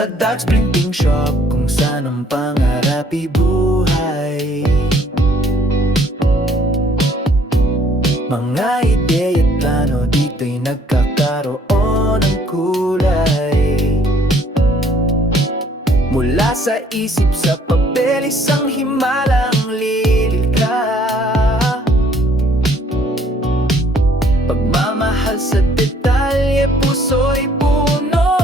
Sa Dags Printing Shop, kung saan ang pangarap ibuhay. Mga ideya at plano, dito'y nagkakaroon ng kulay. Mula sa isip sa papel, isang himalang lilikha. Pagmamahal sa detalye, puso'y puno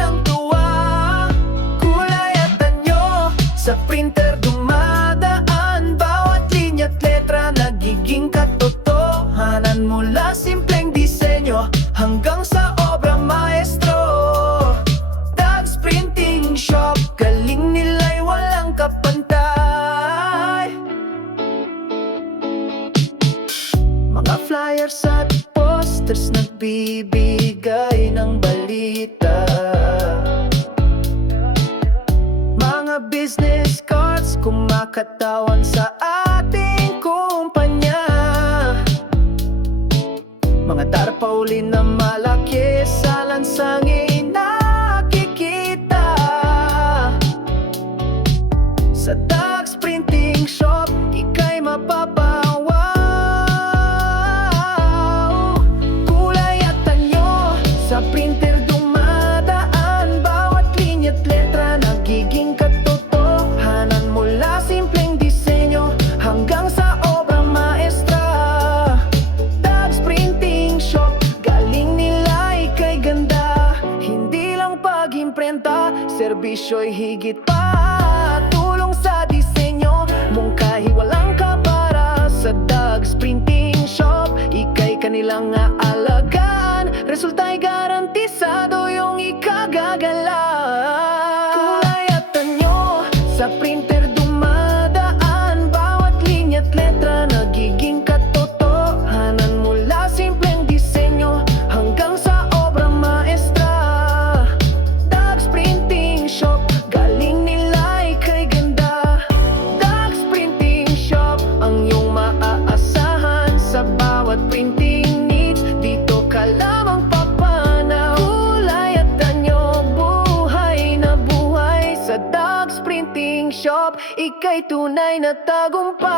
ng tuwa. Kulay at anyo, sa printer dumadaan. Bawat linya't letra nagiging katotohanan. Mula simpleng disenyo hanggang sa obra maestro. Dags Printing Shop, galing nila'y walang kapantay. Mga flyers at posters, nagbibigay ng balita. Mga business cards, kumakatawan sa ating kumpanya. Mga tarpaulin na malaki, sa lansangin nakikita. Sa Dags Printing Shop, ika'y mapapawaw. Kulay at anyo, sa printer dumadaan. Bawat linya't letra nagiging katotohanan. Mula simpleng disenyo hanggang sa obra maestra. Dags Printing Shop, galing nila ika'y ganda. Hindi lang pag-imprenta, serbisyo'y higit pa. Tulong sa disenyo, mungkahi walang kapara. Sa Dags Printing Shop, ika'y kanilang aalagaan. Resulta'y garantisado yung ikagagalan. Kulay at anyo, sa printer dumadaan. Bawat linya't letra nagiging katotohanan. Mula simpleng disenyo hanggang sa obra maestra. Dags Printing Shop, galing nila ika'y ganda. Dags Printing Shop, ang iyong maaasahan. Sa bawat printing needs, dito ka lamang papanaw. Kulay at anyo, buhay na buhay. Sa Dags Printing Shop, ika'y tunay na tagumpay.